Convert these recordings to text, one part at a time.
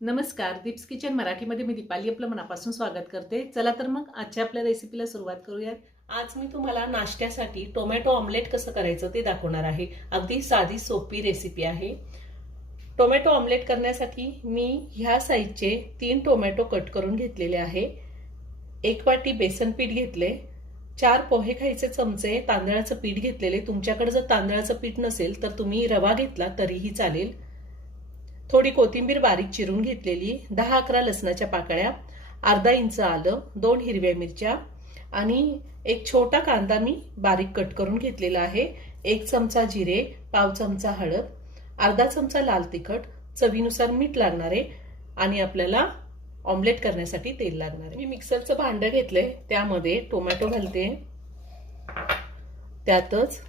नमस्कार, दीप्स किचन मराठीमध्ये मी दीपाली आपलं मनापासून स्वागत करते। चला तर मग आजच्या आपल्या रेसिपीला सुरुवात करूयात। आज मी तुम्हाला नाश्त्यासाठी टोमॅटो ऑमलेट कसं करायचं ते दाखवणार आहे। अगदी साधी सोपी रेसिपी आहे। टोमॅटो ऑमलेट करण्यासाठी मी ह्या साइजचे 3 टोमॅटो कट करून घेतलेले आहे। 1 वाटी बेसन पीठ घेतले, 4 पोहे खायचे चमचे तांदळाचं पीठ घेतलेले। तुमच्याकडे जर तांदळाचं पीठ नसेल तर तुम्ही रवा घेतला तरीही चालेल। थोडी कोथिंबीर बारीक चिरून घेतलेली, 10-11 लसणाच्या पाकळ्या, अर्धा इंच आलं, 2 हिरव्या मिरच्या आणि एक छोटा कांदा मी बारीक कट करून घेतलेला आहे। 1 चमचा जिरे, पाव चमचा हळद, अर्धा चमचा लाल तिखट, चवीनुसार मीठ लागणार आहे आणि आपल्याला ऑमलेट करण्यासाठी तेल लागणार आहे। मी मिक्सरचं भांडं घेतलंय, त्यामध्ये टोमॅटो घालते, त्यातच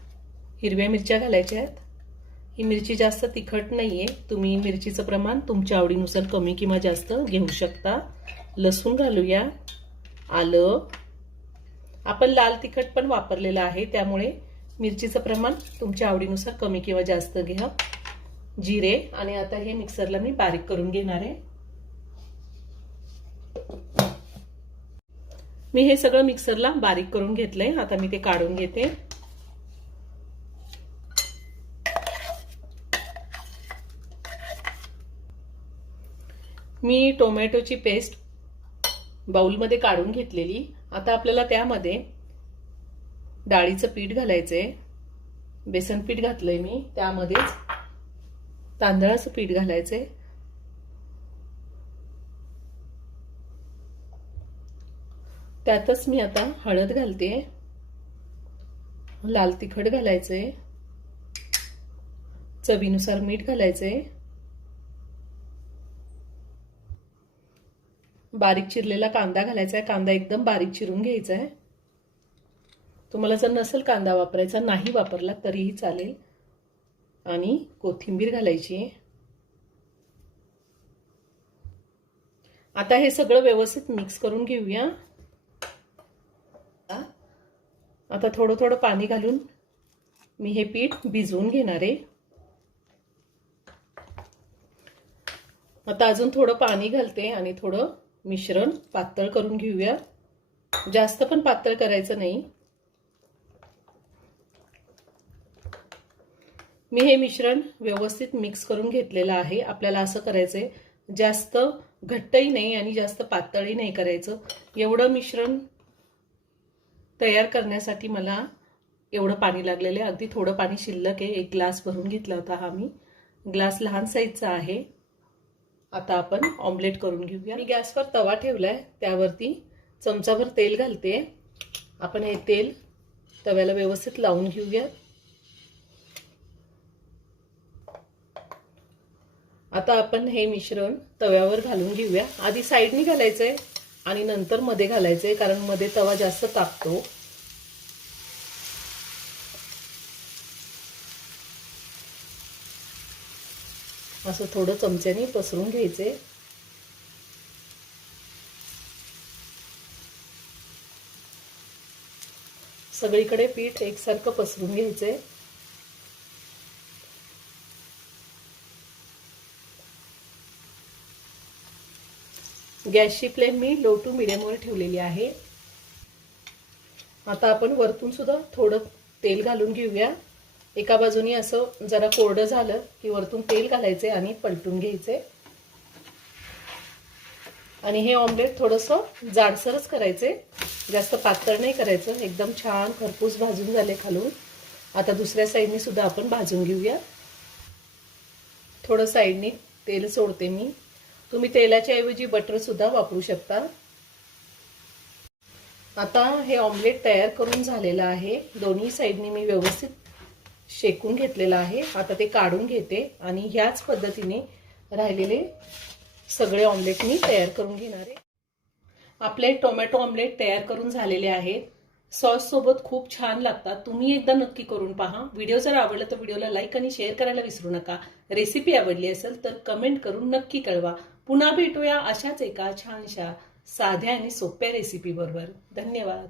हिरव्या मिरच्या घालायच्या आहेत। ही मिरची जास्त तिखट नाहीये, तुम्ही मिरचीचं प्रमाण तुमच्या आवडीनुसार कमी किंवा जास्त घेऊ शकता। लसूण घालूया, आलं, आपण लाल तिखट पण वापरलेलं आहे, त्यामुळे मिरचीचं प्रमाण तुमच्या आवडीनुसार कमी किंवा जास्त घ्या। जिरे आणि आता हे मिक्सरला मी बारीक करून घेणार आहे। मी हे सगळं मिक्सरला बारीक करून घेतलंय, आता मी ते काढून घेते। मी टोमॅटोची पेस्ट बाउलमध्ये काढून घेतलेली। आता आपल्याला त्यामध्ये डाळीचं पीठ घालायचंय, बेसन पीठ घातलंय मी, त्यामध्येच तांदळाचं पीठ घालायचंय, त्यातच मी आता हळद घालते, लाल तिखट घालायचंय, चवीनुसार मीठ घालायचंय, बारीक चिरलेला कांदा घालायचा आहे। कांदा एकदम बारीक चिरून घ्यायचा आहे। तुम्हाला जर नसेल कांदा वापरायचा, नाही वापरला तरीही चालेल, आणि कोथिंबीर घालायची। आता हे सगळं व्यवस्थित मिक्स करून घेऊया। आता थोडं थोडं पाणी घालून मी हे पीठ भिजवून घेणार आहे। आता अजून थोडं पाणी घालते आणि थोडं मिश्रण पातळ करून घेऊया, जास्त पण पातळ करायचं नाही। मी हे मिश्रण व्यवस्थित मिक्स करून घेतलेलं आहे। आपल्याला असं करायचंय, जास्त घट्टही नाही आणि जास्त पातळही नाही करायचं। एवढं मिश्रण तयार करण्यासाठी मला एवढं पाणी लागलेलं आहे। अगदी थोडं पाणी शिल्लक आहे, 1 ग्लास भरून घेतला होता हा मी, ग्लास लहान साईजचा आहे। आता आपण ऑमलेट करून घेऊया। मी गॅसवर तवा ठेवलाय, त्यावरती चमचाभर तेल घालते। आपण हे तेल तव्याला व्यवस्थित लावून घेऊया। आता आपण हे मिश्रण तव्यावर घालून घेऊया। आधी साईडनी घालायचंय आणि नंतर मध्ये घालायचंय, कारण मध्ये तवा जास्त तापतो। असं थोडं चमच्याने पसरून घ्यायचे। सगळीकडे पीठ एकसारखं पसरून घ्यायचे। गॅसची फ्लेम मी लो टू मीडियम वर ठेवलेली आहे। आता आपण वरतून सुद्धा थोडं तेल घालून घेऊया। एका बाजूने असं जरा कोरडं झालं की वरतून तेल घालायचे आणि पलटून घ्यायचे। आणि हे ऑमलेट थोडंसं जाडसरच करायचे, जास्त पातळ नाही करायचं। एकदम छान खरपूस भाजून झाले खालून। आता दुसऱ्या साईडनी सुद्धा आपण भाजून घेऊया। थोडं साईडनी तेल सोडते मी, तुम्ही तेलाच्या ऐवजी बटर सुद्धा वापरू शकता। आता हे ऑमलेट तयार करून झालेलं आहे। दोन्ही साईडनी मी व्यवस्थित शेकून घेतलेलं आहे। आता ते काढून घेते आणि ह्याच पद्धतीने राहिलेले सगळे ऑमलेट मी तयार करून घेणार आहे। आपले टोमॅटो ऑमलेट तयार करून झालेले आहेत। सॉस सोबत खूप छान लागतात, तुम्ही एकदा नक्की करून पहा। व्हिडिओ जर आवडला तर व्हिडिओला लाईक आणि शेअर करायला विसरू नका। रेसिपी आवडली असेल तर कमेंट करून नक्की कळवा। पुन्हा भेटूया अशाच एका छानशा साध्या आणि सोप्या रेसिपी बरोबर। धन्यवाद।